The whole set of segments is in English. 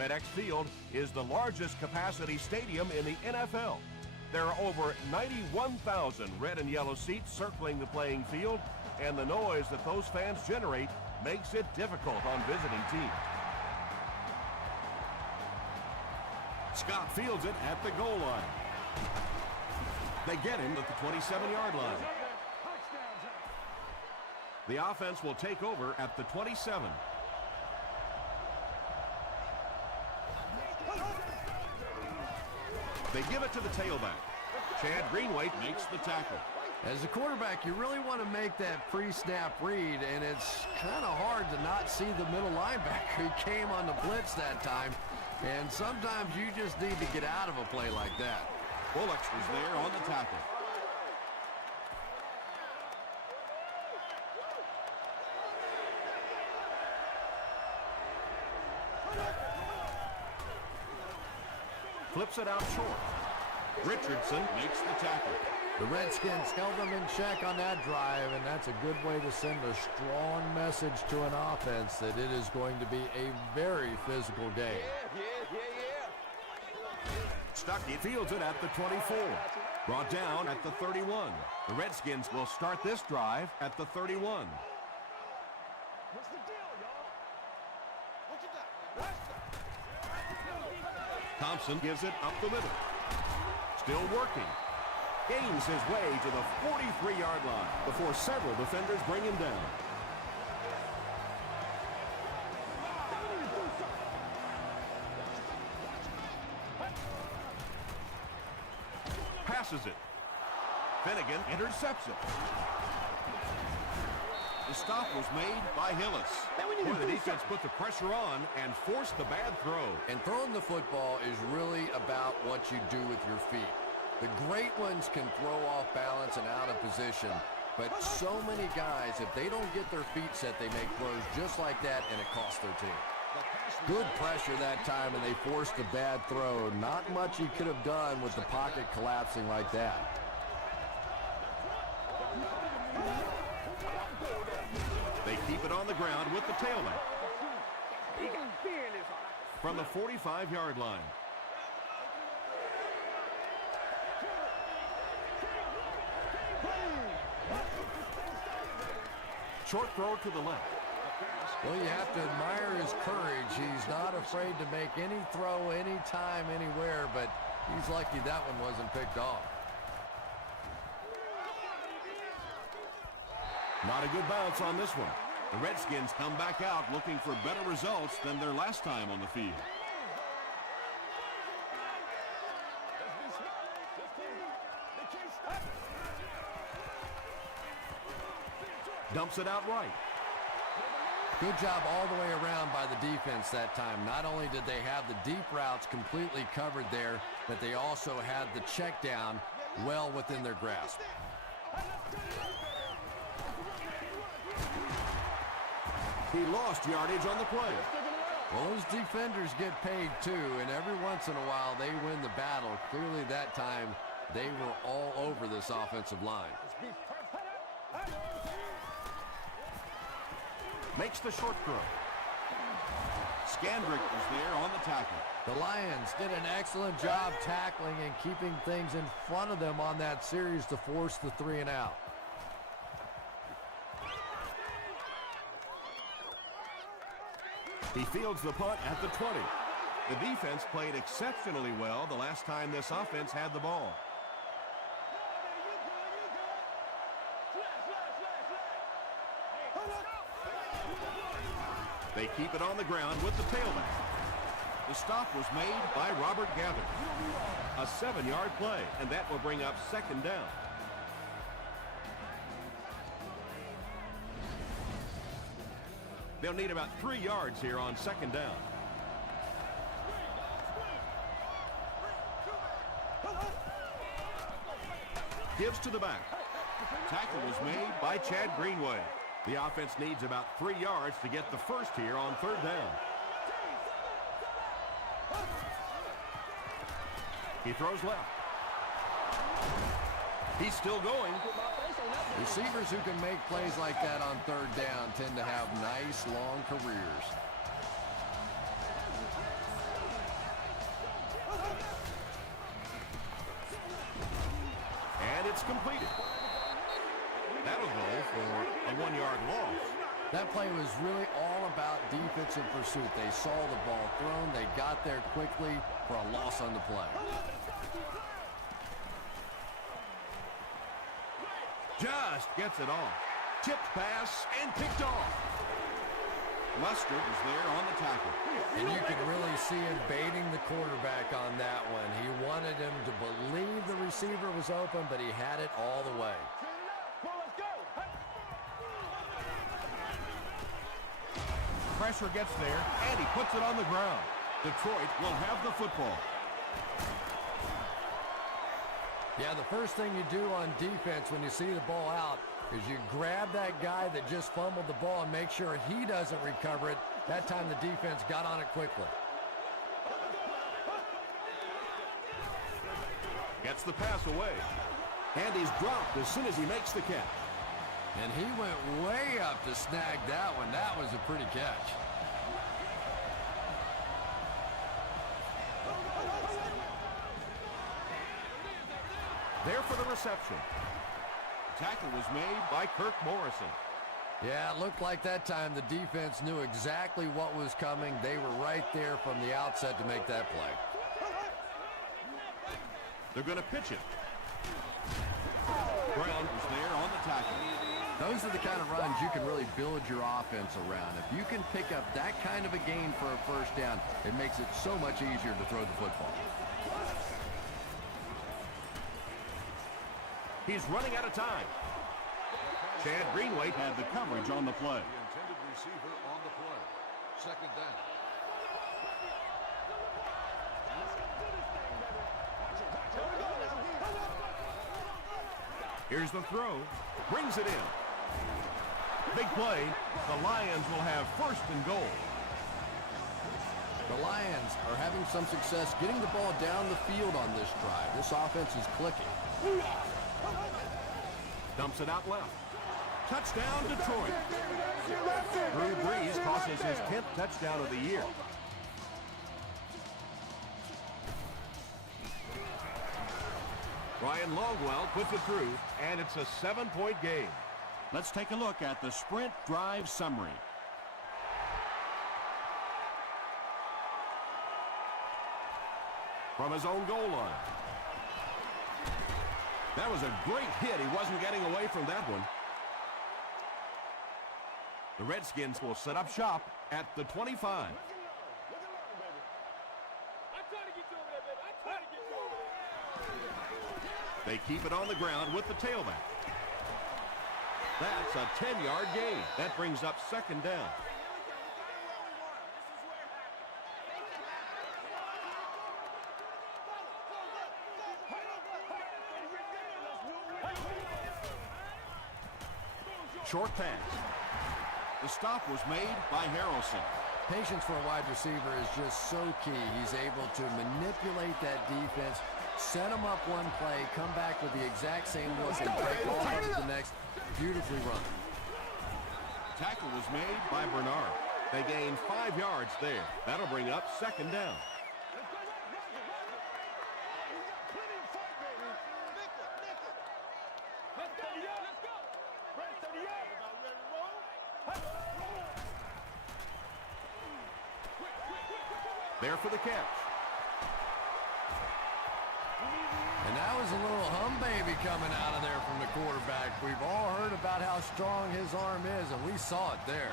FedEx Field is the largest capacity stadium in the NFL. There are over 91,000 red and yellow seats circling the playing field, and the noise that those fans generate makes it difficult on visiting teams. Scott fields it at the goal line. They get him at the 27-yard line. The offense will take over at the 27. They give it to the tailback. Chad Greenway makes the tackle. As a quarterback, you really want to make that pre-snap read, and it's kind of hard to not see the middle linebacker. He came on the blitz that time, and sometimes you just need to get out of a play like that. Bullocks was there on the tackle. Flips it out short. Richardson makes the tackle. The Redskins held them in check on that drive, and that's a good way to send a strong message to an offense that it is going to be a very physical game. Stuckey fields it at the 24. Brought down at the 31. The Redskins will start this drive at the 31. What's the deal, y'all? What you got? Thompson gives it up the middle. Still working. Gains his way to the 43-yard line before several defenders bring him down. Passes it. Finnegan intercepts it. The stop was made by Hillis. Boy, the defense put the pressure on and forced the bad throw. And throwing the football is really about what you do with your feet. The great ones can throw off balance and out of position, but so many guys, if they don't get their feet set, they make throws just like that, and it costs their team. Good pressure that time, and they forced the bad throw. Not much he could have done with the pocket collapsing like that. They keep it on the ground with the tailback. From the 45-yard line. Short throw to the left. Well, you have to admire his courage. He's not afraid to make any throw, anytime, anywhere, but he's lucky that one wasn't picked off. Not a good bounce on this one. The Redskins come back out looking for better results than their last time on the field. Dumps it out right. Good job all the way around by the defense that time. Not only did they have the deep routes completely covered there, but they also had the check down well within their grasp. He lost yardage on the play. Well, those defenders get paid too, and every once in a while they win the battle. Clearly that time they were all over this offensive line. Makes the short throw. Scandrick was there on the tackle. The Lions did an excellent job tackling and keeping things in front of them on that series to force the 3 and out. He fields the punt at the 20. The defense played exceptionally well the last time this offense had the ball. They keep it on the ground with the tailback. The stop was made by Robert Gather. A 7-yard play, and that will bring up second down. They'll need about 3 yards here on second down. Gives to the back. Tackle was made by Chad Greenway. The offense needs about 3 yards to get the first here on third down. He throws left. He's still going. Receivers who can make plays like that on third down tend to have nice long careers. completed. That'll go for a 1-yard loss. That play was really all about defensive pursuit. They saw the ball thrown. They got there quickly for a loss on the play. Just gets it off. Tipped pass and picked off. Mustard was there on the tackle. And you can really see him baiting the quarterback on that one. He wanted him to believe the receiver was open, but he had it all the way. Pressure gets there, and he puts it on the ground. Detroit will have the football. Yeah, the first thing you do on defense when you see the ball out is you grab that guy that just fumbled the ball and make sure he doesn't recover it. That time the defense got on it quickly. Gets the pass away. And he's dropped as soon as he makes the catch. And he went way up to snag that one. That was a pretty catch. There for the reception. Tackle was made by Kirk Morrison. Yeah, it looked like that time the defense knew exactly what was coming. They were right there from the outset to make that play. They're going to pitch it. Brown was there on the tackle. Those are the kind of runs you can really build your offense around. If you can pick up that kind of a gain for a first down, it makes it so much easier to throw the football. He's running out of time. Chad Greenway had the coverage on the play. The intended receiver on the play. Second down. Here's the throw. Brings it in. Big play. The Lions will have first and goal. The Lions are having some success getting the ball down the field on this drive. This offense is clicking. Dumps it out left. Touchdown, Detroit. Drew Brees tosses his 10th touchdown of the year. Ryan Longwell puts it through, and it's a 7-point game. Let's take a look at the Sprint drive summary. From his own goal line. That was a great hit. He wasn't getting away from that one. The Redskins will set up shop at the 25. They keep it on the ground with the tailback. That's a 10-yard gain. That brings up second down. Short pass. The stop was made by Harrelson. Patience for a wide receiver is just so key. He's able to manipulate that defense, set them up one play, come back with the exact same look, and break off to the next. Beautifully run. Tackle was made by Bernard. They gain 5 yards there. That'll bring up second down. There for the catch. And that was a little hum baby coming out of there from the quarterback. We've all heard about how strong his arm is, and we saw it there.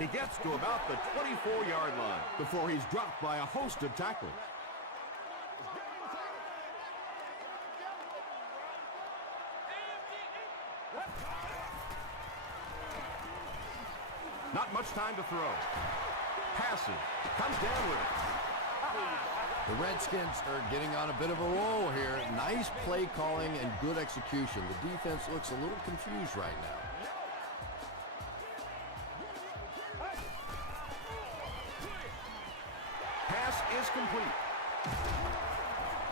He gets to about the 24-yard line before he's dropped by a host of tacklers. Not much time to throw. Passes. Comes down with it. The Redskins are getting on a bit of a roll here. Nice play calling and good execution. The defense looks a little confused right now. Pass is complete.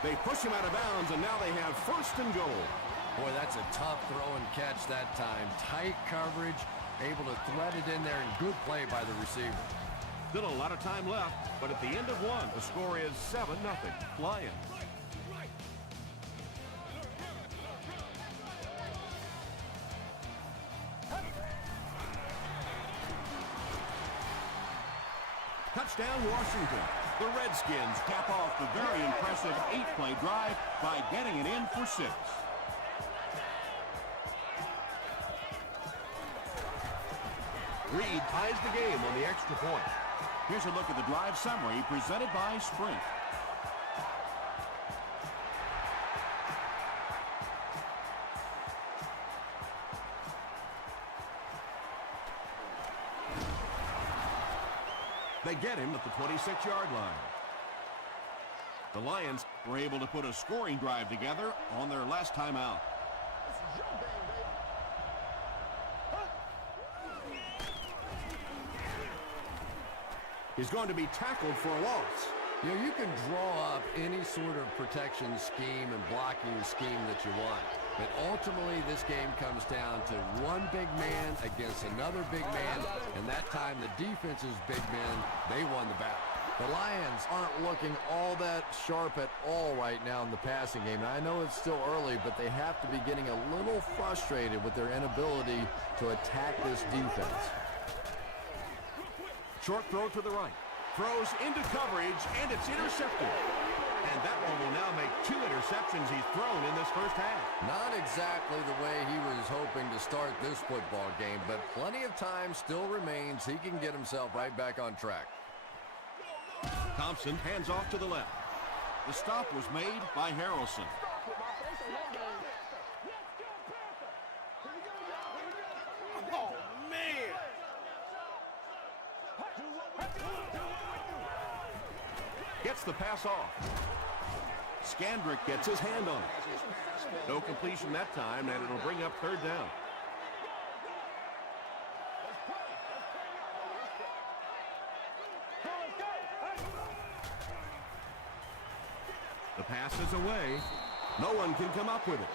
They push him out of bounds, and now they have first and goal. Boy, that's a tough throw and catch that time. Tight coverage, able to thread it in there, and good play by the receiver. Still a lot of time left, but at the end of one, the score is 7-0 Lions. Touchdown, Washington. The Redskins cap off the very impressive 8-play drive by getting it in for 6. Reed ties the game on the extra point. Here's a look at the drive summary presented by Sprint. They get him at the 26-yard line. The Lions were able to put a scoring drive together on their last time out. This is your game, baby. He's going to be tackled for a loss. You know, you can draw up any sort of protection scheme and blocking scheme that you want. But ultimately, this game comes down to one big man against another big man. And that time, the defense's big men, they won the battle. The Lions aren't looking all that sharp at all right now in the passing game. Now, I know it's still early, but they have to be getting a little frustrated with their inability to attack this defense. Short throw to the right. Throws into coverage, and it's intercepted. And that one will now make 2 interceptions he's thrown in this first half. Not exactly the way he was hoping to start this football game, but plenty of time still remains. He can get himself right back on track. Thompson hands off to the left. The stop was made by Harrelson. Oh, man. Gets the pass off. Scandrick gets his hand on it. No completion that time, and it'll bring up 3rd down. The pass is away. No one can come up with it.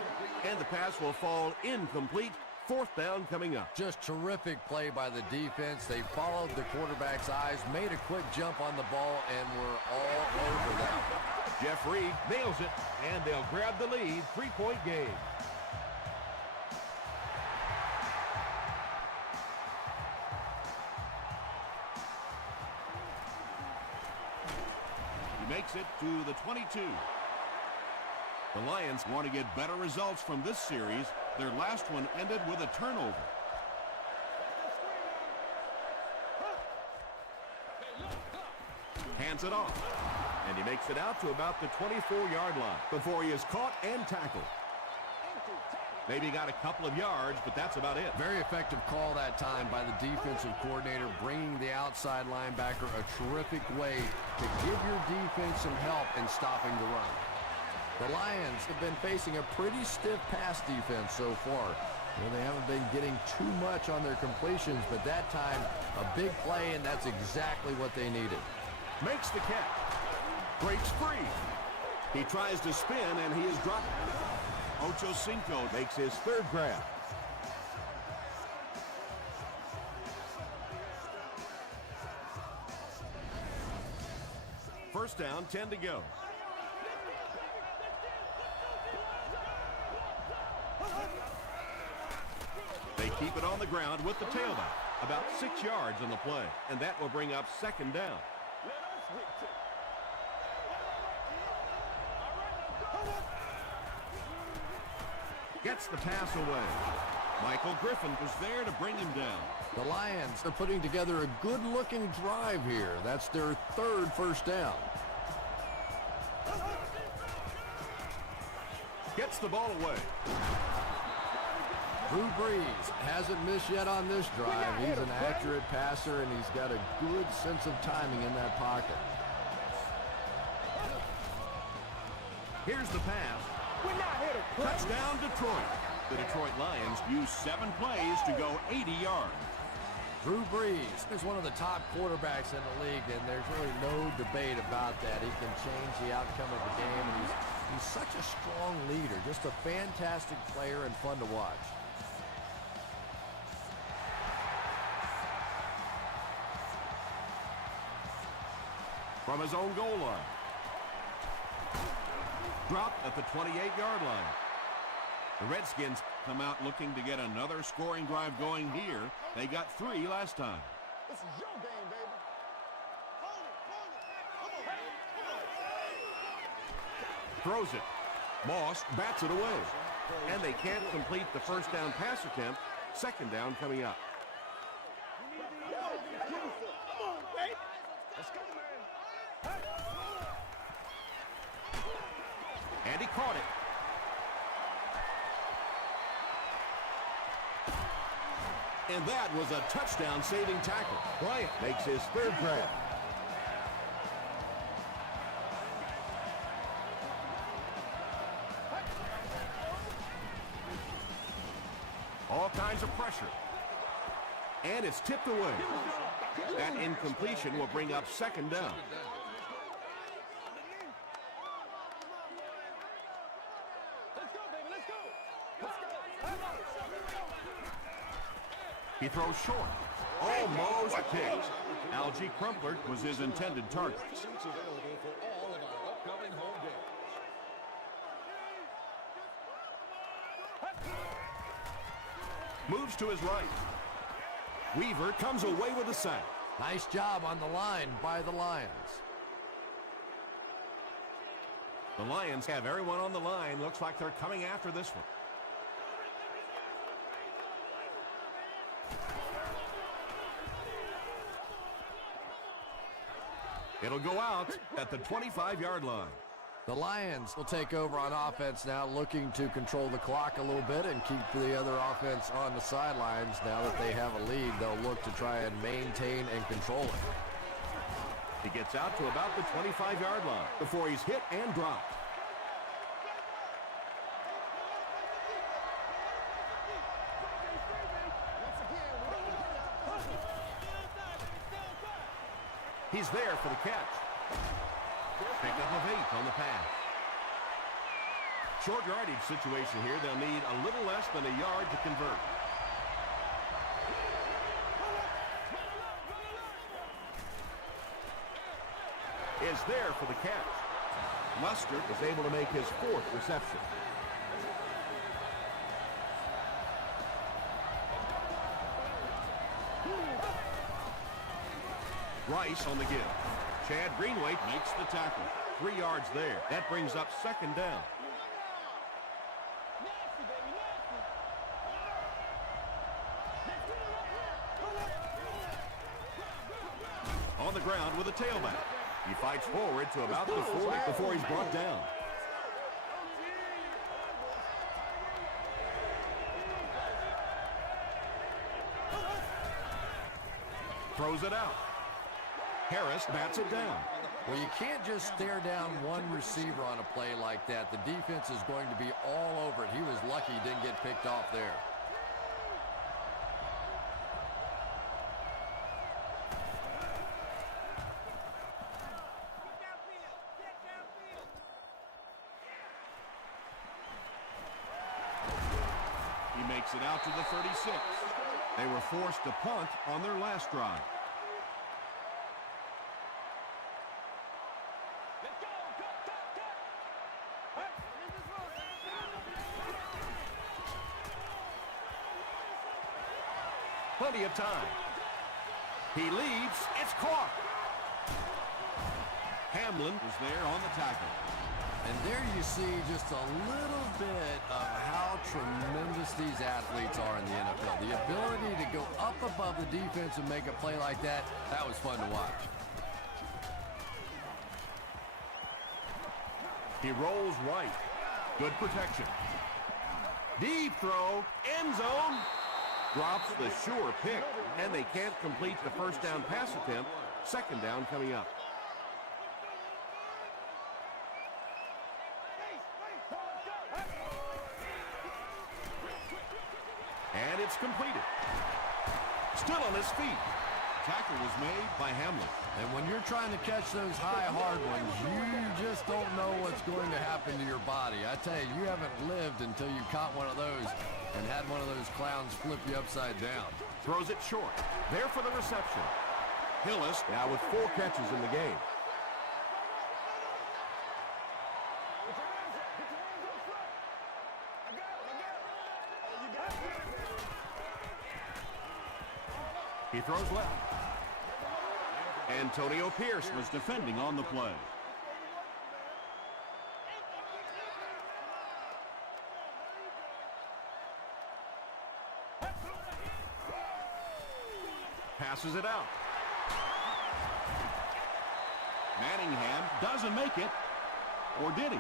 And the pass will fall incomplete. 4th down coming up. Just terrific play by the defense. They followed the quarterback's eyes, made a quick jump on the ball, and were all over that. Jeff Reed nails it, and they'll grab the lead. 3-point game. He makes it to the 22. The Lions want to get better results from this series. Their last one ended with a turnover. Hands it off. And he makes it out to about the 24-yard line Before he is caught and tackled. Maybe got a couple of yards, but that's about it. Very effective call that time by the defensive coordinator, bringing the outside linebacker a terrific way to give your defense some help in stopping the run. The Lions have been facing a pretty stiff pass defense so far. They haven't been getting too much on their completions, but that time, a big play, and that's exactly what they needed. Makes the catch. Breaks free. He tries to spin, and he is dropped. Ocho Cinco makes his 3rd grab. First down, 10 to go. They keep it on the ground with the tailback. About 6 yards on the play, and that will bring up 2nd down. Gets the pass away. Michael Griffin was there to bring him down. The Lions are putting together a good-looking drive here. That's their 3rd first down. Gets the ball away. Drew Brees hasn't missed yet on this drive. He's an accurate passer, and he's got a good sense of timing in that pocket. Here's the pass. Touchdown, Detroit. The Detroit Lions use 7 plays to go 80 yards. Drew Brees is one of the top quarterbacks in the league, and there's really no debate about that. He can change the outcome of the game, and he's He's such a strong leader, just a fantastic player and fun to watch. From his own goal line. Dropped at the 28-yard line. The Redskins come out looking to get another scoring drive going here. They got 3 last time. This is your game, baby. Hold it. Come on. Throws it. Moss bats it away. And they can't complete the first down pass attempt. Second down coming up. Let's go, man. And he caught it. And that was a touchdown-saving tackle. Bryant makes his 3rd grab. All kinds of pressure. And it's tipped away. That incompletion will bring up second down. Let's go, baby. Let's go. He throws short. Almost picked. Algie Crumpler was his intended target. Seats available for all of our upcoming home games. Moves to his right. Weaver comes away with a sack. Nice job on the line by the Lions. The Lions have everyone on the line. Looks like they're coming after this one. It'll go out at the 25-yard line. The Lions will take over on offense now, looking to control the clock a little bit and keep the other offense on the sidelines. Now that they have a lead, they'll look to try and maintain and control it. He gets out to about the 25-yard line before he's hit and dropped. He's there for the catch. Pickup of 8 on the pass. Short yardage situation here. They'll need a little less than a yard to convert. Is there for the catch. Mustard is able to make his 4th reception. Rice on the give. Chad Greenway makes the tackle. 3 yards there. That brings up second down. On the ground with a tailback. He fights forward to about the 40 before he's brought down. Throws it out. Harris bats it down. Well, you can't just stare down one receiver on a play like that. The defense is going to be all over it. He was lucky he didn't get picked off there. He makes it out to the 36. They were forced to punt on their last drive. Plenty of time. He leads. It's caught. Hamlin is there on the tackle. And there you see just a little bit of how tremendous these athletes are in the NFL. The ability to go up above the defense and make a play like that, that was fun to watch. He rolls right. Good protection. Deep throw. End zone. Drops the sure pick. And they can't complete the first down pass attempt. Second down coming up. And it's completed. Still on his feet. tackle was made by Hamlin. And when you're trying to catch those high, hard ones, you just don't know what's going to happen to your body. I tell you, you haven't lived until you caught one of those and had one of those clowns flip you upside down. Throws it short. There for the reception. Hillis now with 4 catches in the game. He throws left. Antonio Pierce was defending on the play. Passes it out. Manningham doesn't make it. Or did he?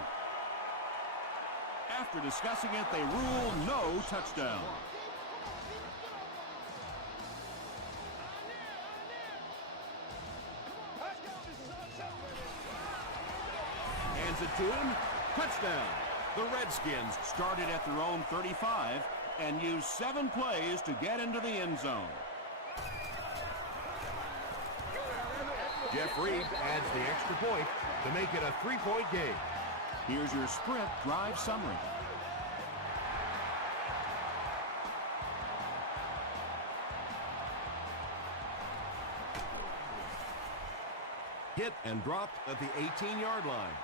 After discussing it, they rule no touchdown. Hands it to him. Touchdown. The Redskins started at their own 35 and used 7 plays to get into the end zone. Jeff Reed adds the extra point to make it a 3-point game. Here's your sprint drive summary. Hit and dropped at the 18-yard line.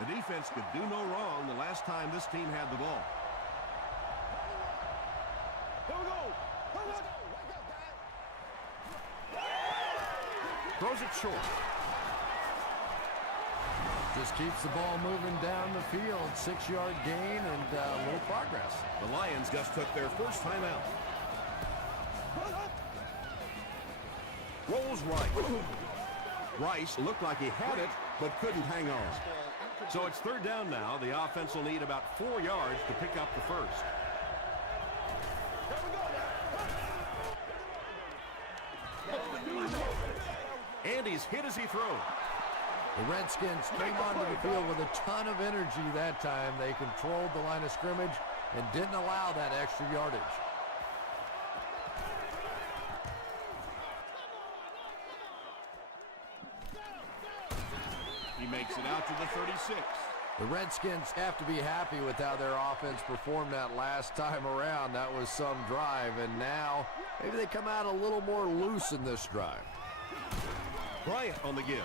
The defense could do no wrong the last time this team had the ball. Here we go. Throws it short. Just keeps the ball moving down the field. 6-yard gain and a little progress. The Lions just took their first time out. Rolls right. Rice looked like he had it, but couldn't hang on. So it's 3rd down now. The offense will need about 4 yards to pick up the first. Andy's hit as he throws. The Redskins came onto the field with a ton of energy that time. They controlled the line of scrimmage and didn't allow that extra yardage. He makes it out to the 36. The Redskins have to be happy with how their offense performed that last time around. That was some drive, and now maybe they come out a little more loose in this drive. Bryant on the give.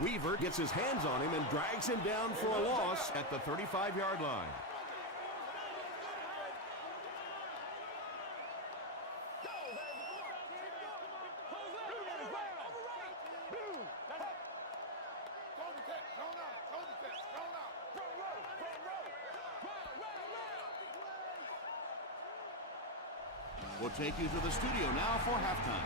Weaver gets his hands on him and drags him down for a loss at the 35-yard line. We'll take you to the studio now for halftime.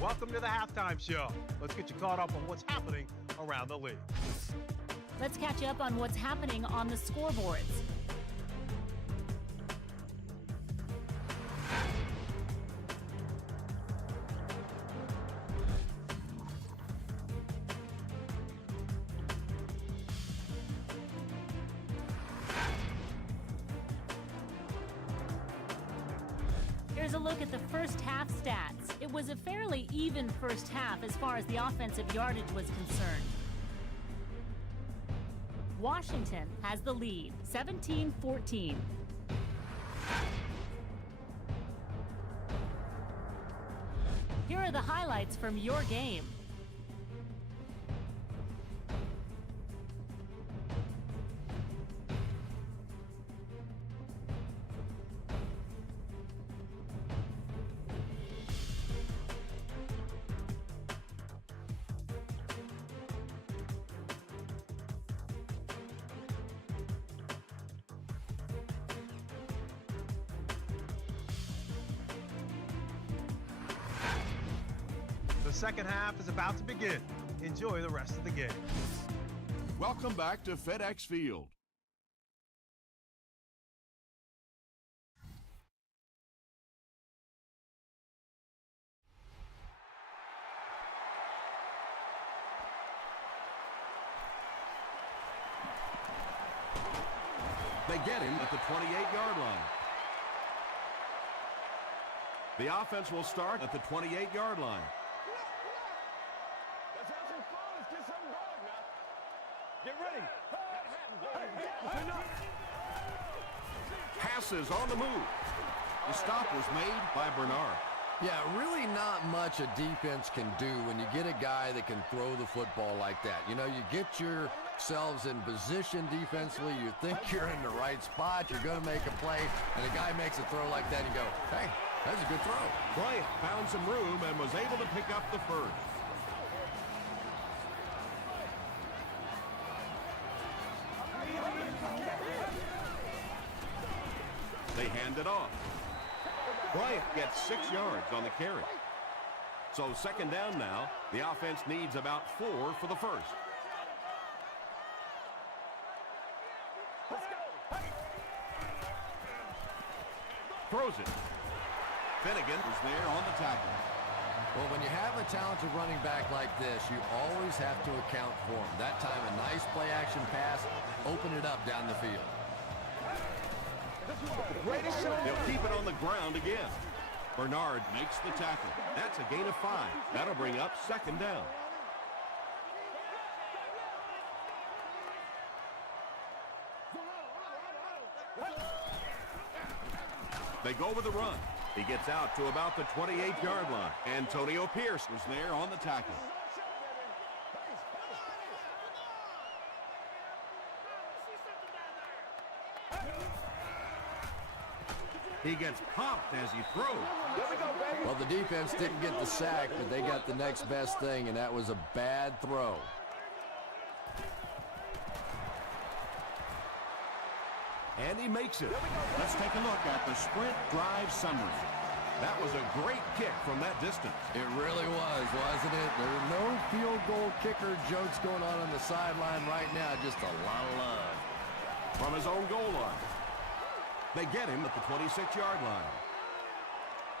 Welcome to the halftime show. Let's get you caught up on what's happening around the league. Let's catch you up on what's happening on the scoreboards. Here's a look at the first half stats. It was a fairly even first half as far as the offensive yardage was concerned. Washington has the lead, 17-14. Here are the highlights from your game. The second half is about to begin. Enjoy the rest of the game. Welcome back to FedEx Field. They get him at the 28-yard line. The offense will start at the 28-yard line. Let's have some fun. Let's get something going now. Get ready. Passes on the move. The stop was made by Bernard. Yeah, really not much a defense can do when you get a guy that can throw the football like that. You know, you get yourselves in position defensively. You think you're in the right spot. You're going to make a play, and a guy makes a throw like that, and you go, hey, that's a good throw. Bryant found some room and was able to pick up the first. They hand it off. Bryant gets 6 yards on the carry. So second down now. The offense needs about 4 for the first. Throws it. Finnegan is there on the tackle. Well, when you have a talented running back like this, you always have to account for him. That time, a nice play-action pass, open it up down the field. They'll keep it on the ground again. Bernard makes the tackle. That's a gain of 5. That'll bring up second down. They go with the run. He gets out to about the 28-yard line. Antonio Pierce was there on the tackle. He gets popped as he throws. Well, the defense didn't get the sack, but they got the next best thing, and that was a bad throw. And he makes it. Let's take a look at the sprint drive summary. That was a great kick from that distance. It really was, wasn't it? There are no field goal kicker jokes going on the sideline right now. Just a lot of love. From his own goal line. They get him at the 26-yard line.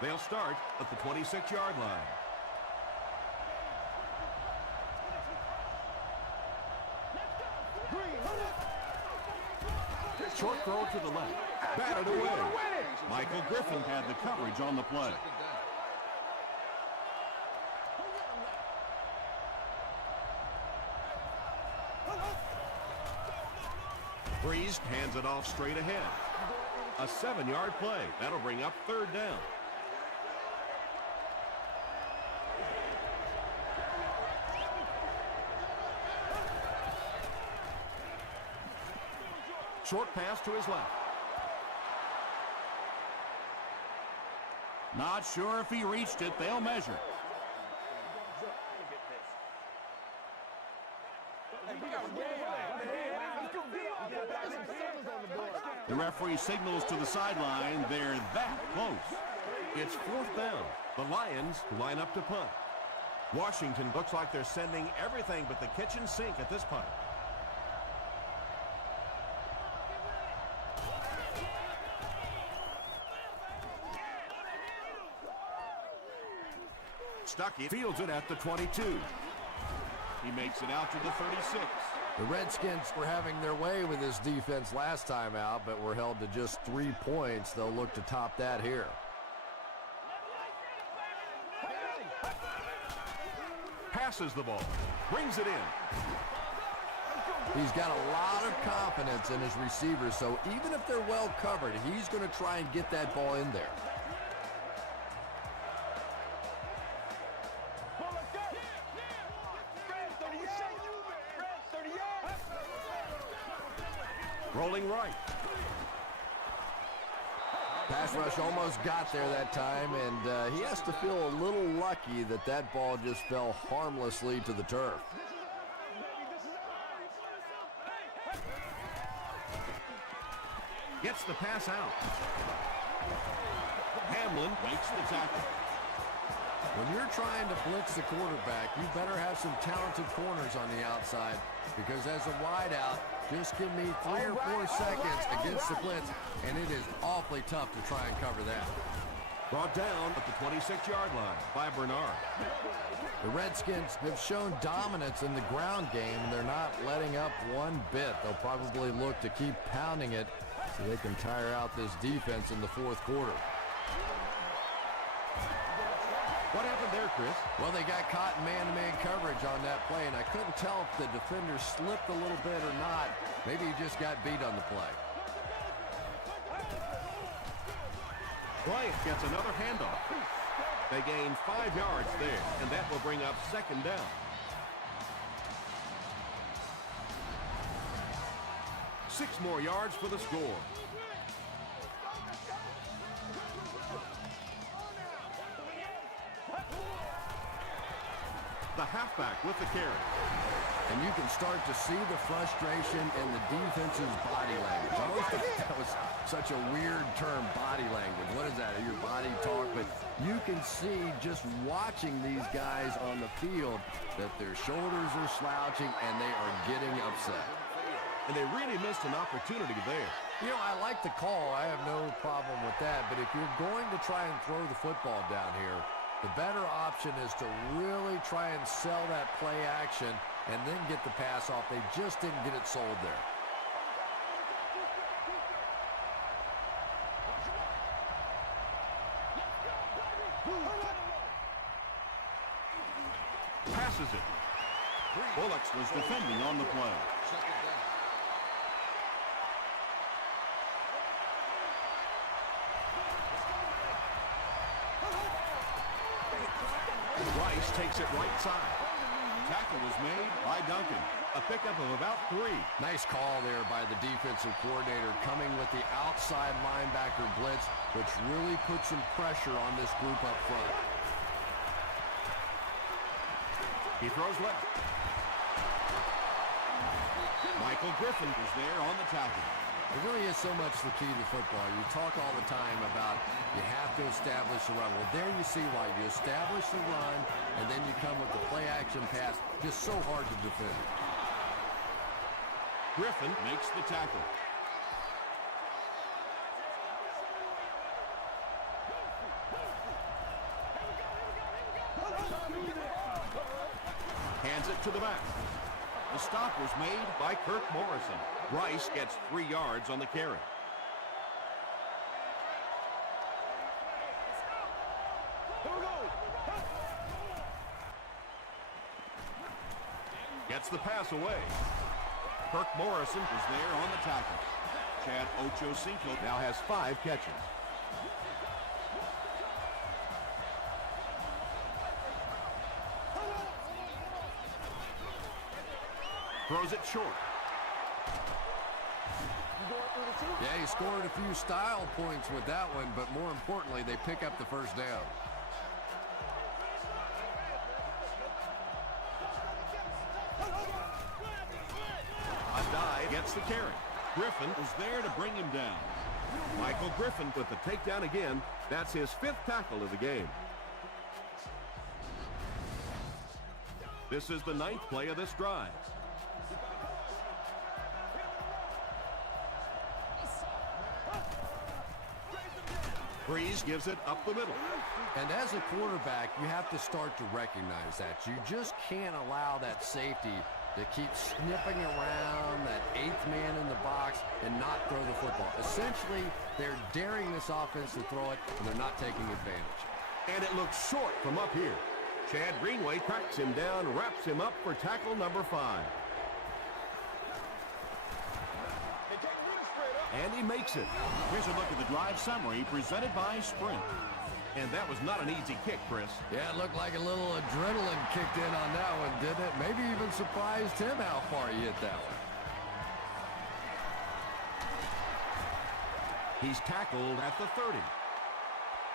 They'll start at the 26-yard line. Short throw to the left. Batted away. Michael Griffin had the coverage on the play. Priest hands it off straight ahead. A 7-yard play. That'll bring up third down. Short pass to his left. Not sure if he reached it. They'll measure. The referee signals to the sideline. They're that close. It's fourth down. The Lions line up to punt. Washington looks like they're sending everything but the kitchen sink at this punt. Stuckey fields it at the 22. He makes it out to the 36. The Redskins were having their way with this defense last time out, but were held to just 3 points. They'll look to top that here. Passes the ball. Brings it in. He's got a lot of confidence in his receivers, so even if they're well covered, he's going to try and get that ball in there. Rolling right. Pass rush almost got there that time, and he has to feel a little lucky that that ball just fell harmlessly to the turf. Gets the pass out. Hamlin makes the tackle. When you're trying to blitz the quarterback, you better have some talented corners on the outside, because as a wideout, just give me 3 or 4 seconds against the blitz, and it is awfully tough to try and cover that. Brought down at the 26-yard line by Bernard. The Redskins have shown dominance in the ground game, and they're not letting up one bit. They'll probably look to keep pounding it so they can tire out this defense in the fourth quarter. What happened there, Chris? Well, they got caught in man-to-man coverage on that play, and I couldn't tell if the defender slipped a little bit or not. Maybe he just got beat on the play. Bryant gets another handoff. They gain 5 yards there, and that will bring up second down. Six more yards for the score. The halfback with the carry. And you can start to see the frustration in the defense's body language. I always think that was such a weird term, body language. What is that? Your body talk? But you can see just watching these guys on the field that their shoulders are slouching and they are getting upset. And they really missed an opportunity there. You know, I like the call. I have no problem with that. But if you're going to try and throw the football down here, the better option is to really try and sell that play action and then get the pass off. They just didn't get it sold there. Passes it. Bullocks was defending on the play. Rice takes it right side. Tackle was made by Duncan. A pickup of about 3. Nice call there by the defensive coordinator, coming with the outside linebacker blitz, which really puts some pressure on this group up front. He throws left. Michael Griffin is there on the tackle. It really is so much the key to football. You talk all the time about you have to establish the run. Well, there you see why. You establish the run, and then you come with the play-action pass. Just so hard to defend. Griffin makes the tackle. Hands it to the back. The stop was made by Kirk Morrison. Rice gets 3 yards on the carry. Gets the pass away. Kirk Morrison is there on the tackle. Chad Ochocinco now has 5 catches. Throws it short. Yeah, he scored a few style points with that one, but more importantly, they pick up the first down. Adai gets the carry. Griffin is there to bring him down. Michael Griffin with the takedown again. That's his 5th tackle of the game. This is the 9th play of this drive. Breeze gives it up the middle. And as a quarterback, you have to start to recognize that. You just can't allow that safety to keep snipping around that 8th man in the box and not throw the football. Essentially, they're daring this offense to throw it, and they're not taking advantage. And it looks short from up here. Chad Greenway tracks him down, wraps him up for tackle number 5. And he makes it. Here's a look at the drive summary presented by Sprint. And that was not an easy kick, Chris. Yeah, it looked like a little adrenaline kicked in on that one, didn't it? Maybe even surprised him how far he hit that one. He's tackled at the 30.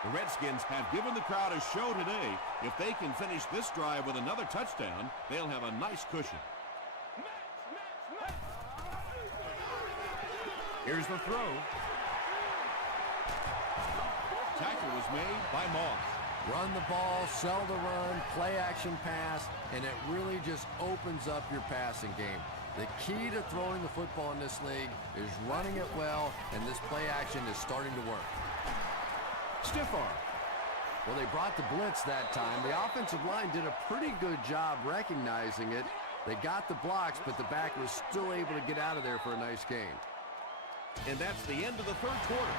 The Redskins have given the crowd a show today. If they can finish this drive with another touchdown, they'll have a nice cushion. Here's the throw. Tackle was made by Moss. Run the ball, sell the run, play action pass, and it really just opens up your passing game. The key to throwing the football in this league is running it well, and this play action is starting to work. Stiff arm. Well, they brought the blitz that time. The offensive line did a pretty good job recognizing it. They got the blocks, but the back was still able to get out of there for a nice gain. And that's the end of the third quarter.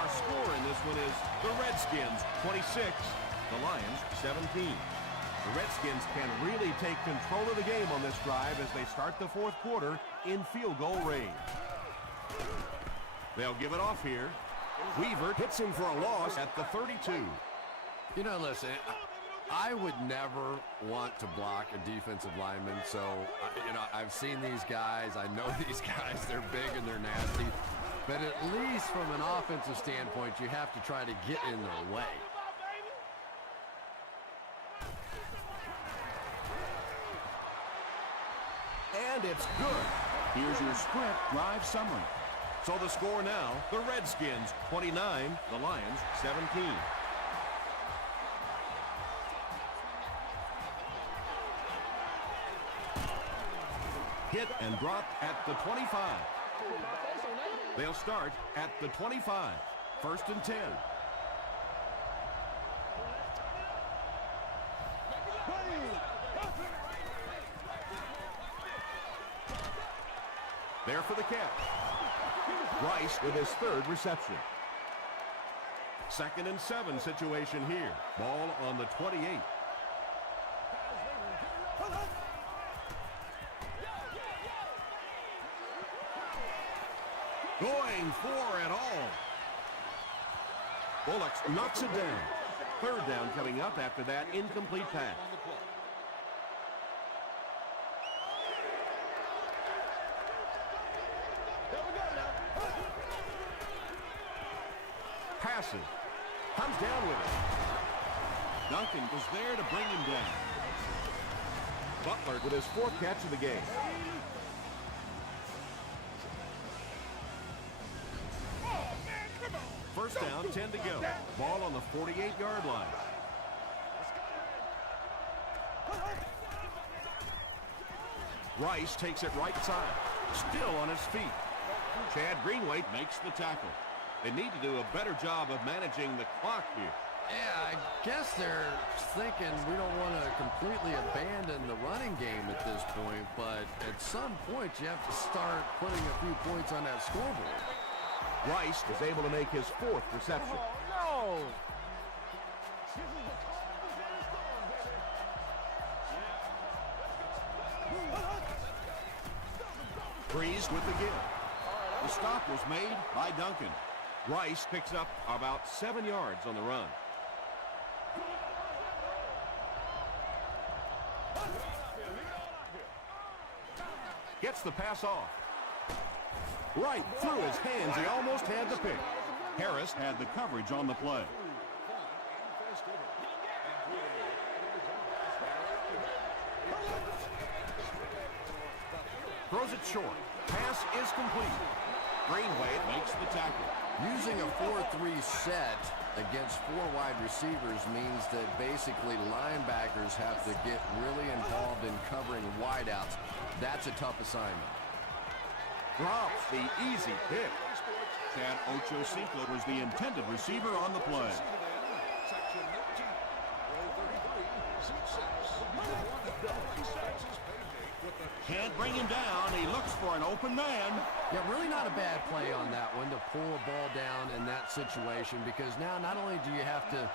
Our score in this one is the Redskins 26, the Lions 17. The Redskins can really take control of the game on this drive as they start the fourth quarter in field goal range. They'll give it off here. Weaver hits him for a loss at the 32. You know, listen, I would never want to block a defensive lineman, so, I've seen these guys. I know these guys. They're big and they're nasty. But at least from an offensive standpoint, you have to try to get in their way. And it's good. Here's your sprint drive summary. So the score now, the Redskins 29, the Lions 17. Hit and drop at the 25. They'll start at the 25. First and 10. There for the catch. Rice with his third reception. 2nd and 7 situation here. Ball on the 28. Going for it all. Bullocks knocks it down. Third down coming up after that incomplete pass. Passes. Comes down with it. Duncan was there to bring him down. Butler with his 4th catch of the game. First down, 10 to go. Ball on the 48-yard line. Rice takes it right side. Still on his feet. Chad Greenway makes the tackle. They need to do a better job of managing the clock here. Yeah, I guess they're thinking we don't want to completely abandon the running game at this point, but at some point you have to start putting a few points on that scoreboard. Rice is able to make his 4th reception. Oh, no! Breeze with the give. The stop was made by Duncan. Rice picks up about 7 yards on the run. Gets the pass off. Right through his hands. He almost had the pick. Harris had the coverage on the play. Throws it short. Pass is complete. Greenway makes the tackle. Using a 4-3 set against 4 wide receivers means that basically linebackers have to get really involved in covering wideouts. That's a tough assignment. Drops the easy pick. Chad Ochocinco was the intended receiver on the play. Can't bring him down. He looks for an open man. Yeah, really not a bad play on that one to pull a ball down in that situation, because now not only do you have to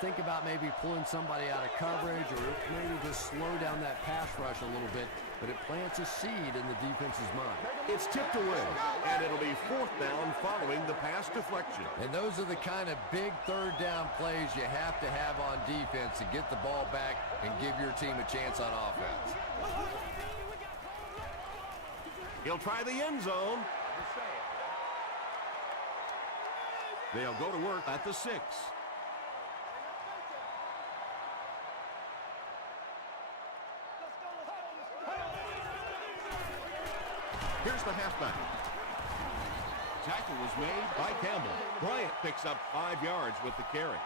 think about maybe pulling somebody out of coverage or maybe just slow down that pass rush a little bit, but it plants a seed in the defense's mind. It's tipped away, and it'll be 4th down following the pass deflection. And those are the kind of big 3rd down plays you have to have on defense to get the ball back and give your team a chance on offense. He'll try the end zone. They'll go to work at the 6. Here's the halfback. Tackle was made by Campbell. Bryant picks up 5 yards with the carry.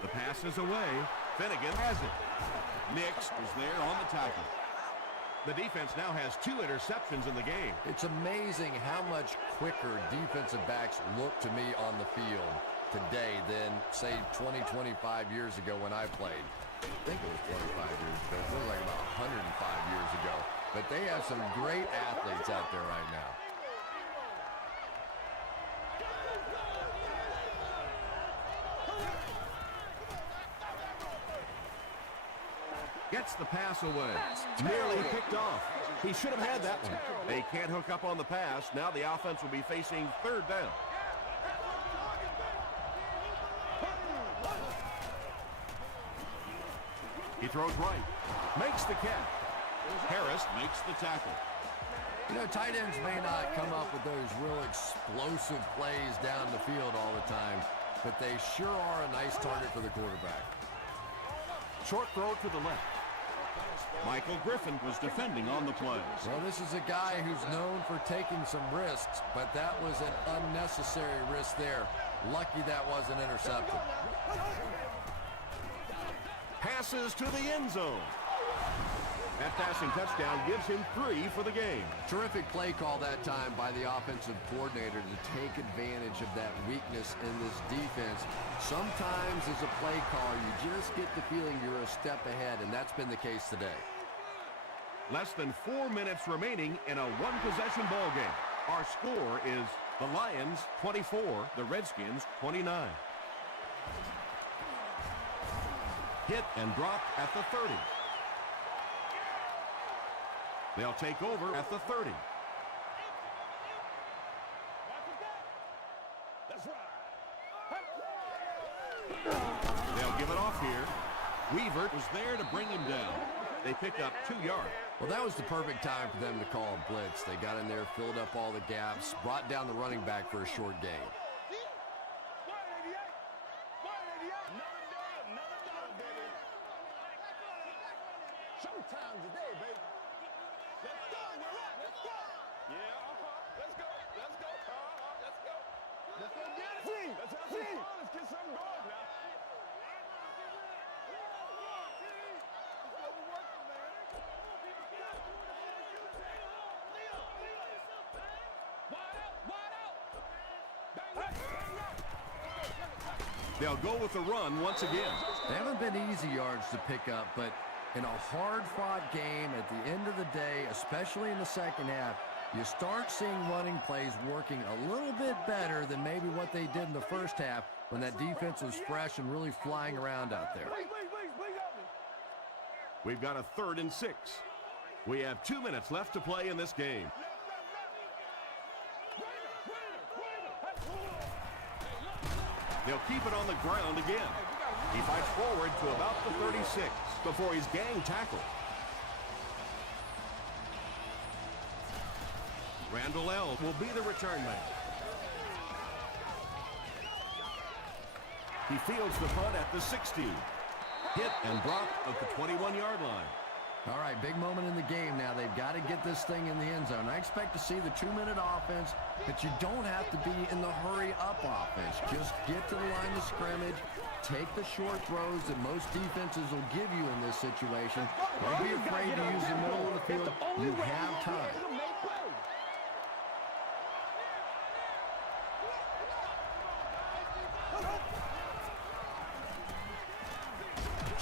The pass is away. Finnegan has it. Nix was there on the tackle. The defense now has 2 interceptions in the game. It's amazing how much quicker defensive backs look to me on the field today than, say, 20, 25 years ago when I played. I think it was 25 years ago. It feels like about 105 years ago. But they have some great athletes out there right now. Gets the pass away. Nearly picked off. He should have had that one. They can't hook up on the pass. Now the offense will be facing 3rd down. He throws right. Makes the catch. Harris makes the tackle. You know, tight ends may not come up with those real explosive plays down the field all the time, but they sure are a nice target for the quarterback. Short throw to the left. Michael Griffin was defending on the play. Well, this is a guy who's known for taking some risks, but that was an unnecessary risk there. Lucky that wasn't intercepted. Passes to the end zone. That passing touchdown gives him 3 for the game. Terrific play call that time by the offensive coordinator to take advantage of that weakness in this defense. Sometimes as a play caller, you just get the feeling you're a step ahead, and that's been the case today. Less than 4 minutes remaining in a 1-possession ball game. Our score is the Lions 24, the Redskins 29. Hit and dropped at the 30. They'll take over at the 30. They'll give it off here. Weaver was there to bring him down. They pick up 2 yards. Well, that was the perfect time for them to call a blitz. They got in there, filled up all the gaps, brought down the running back for a short gain. Showtime today, baby. Let's go. We're up. Let's go. Yeah, Let's go. Let's go. Let's go. Let's go get it. Let's have some fun. Let's get something going now. They'll go with the run once again. They haven't been easy yards to pick up, but in a hard-fought game at the end of the day, especially in the second half, you start seeing running plays working a little bit better than maybe what they did in the first half when that defense was fresh and really flying around out there. We've got a 3rd and 6. We have 2 minutes left to play in this game. They'll keep it on the ground again. He fights forward to about the 36 before he's gang tackled. Randall L. will be the return man. He fields the punt at the 16. Hit and dropped at the 21-yard line. All right, big moment in the game now. They've got to get this thing in the end zone. I expect to see the 2-minute offense, but you don't have to be in the hurry-up offense. Just get to the line of scrimmage, take the short throws that most defenses will give you in this situation. Don't be afraid to use the middle of the field. You have time.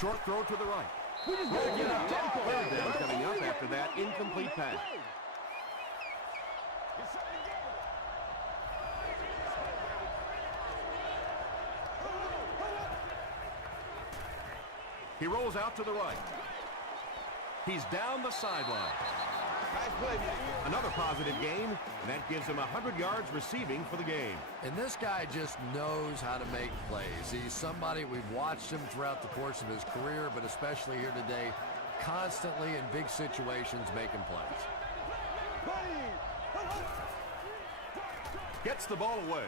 Short throw to the right. Third down coming up after that incomplete pass. He rolls out to the right. He's down the sideline. Another positive gain, and that gives him 100 yards receiving for the game. And this guy just knows how to make plays. He's somebody, we've watched him throughout the course of his career, but especially here today, constantly in big situations making plays. Gets the ball away.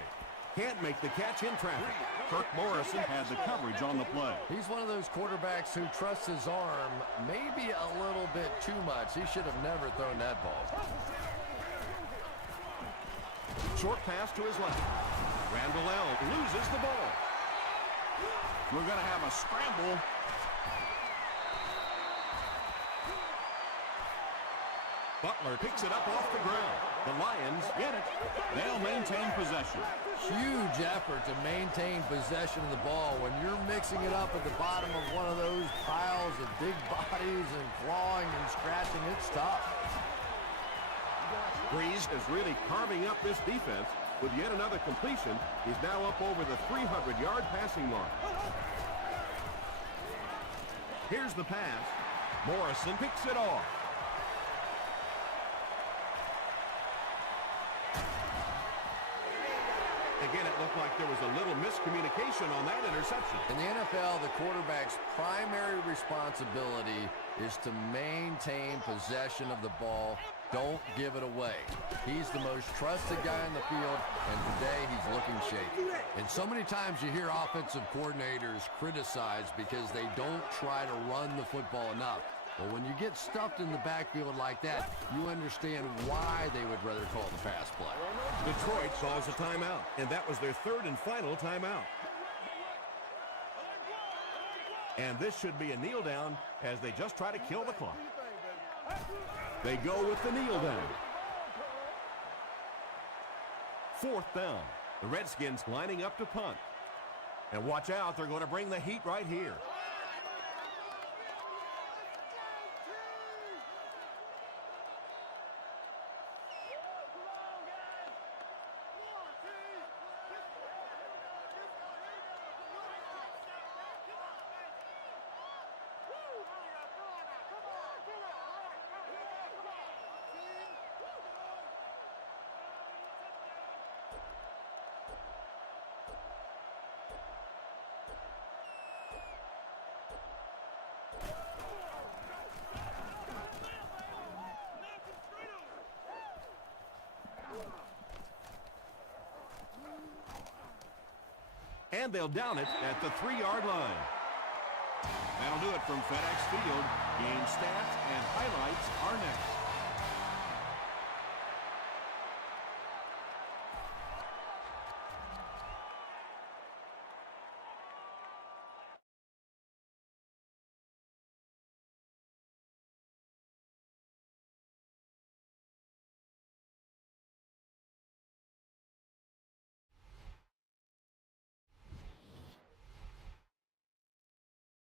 Can't make the catch in traffic. Kirk Morrison had the coverage on the play. He's one of those quarterbacks who trusts his arm maybe a little bit too much. He should have never thrown that ball. Short pass to his left. Randall L. loses the ball. We're going to have a scramble. Butler picks it up off the ground. The Lions get it. They'll maintain possession. Huge effort to maintain possession of the ball. When you're mixing it up at the bottom of one of those piles of big bodies and clawing and scratching, it's tough. Breeze is really carving up this defense. With yet another completion, he's now up over the 300-yard passing mark. Here's the pass. Morrison picks it off. Again, it looked like there was a little miscommunication on that interception. In the NFL, the quarterback's primary responsibility is to maintain possession of the ball. Don't give it away. He's the most trusted guy in the field, and today he's looking shaky. And so many times you hear offensive coordinators criticized because they don't try to run the football enough. But when you get stuffed in the backfield like that, you understand why they would rather call the pass play. Detroit calls a timeout, and that was their third and final timeout. And this should be a kneel down as they just try to kill the clock. They go with the kneel down. Fourth down. The Redskins lining up to punt. And watch out, they're going to bring the heat right here. And they'll down it at the 3-yard line. That'll do it from FedEx Field. Game stats and highlights are next.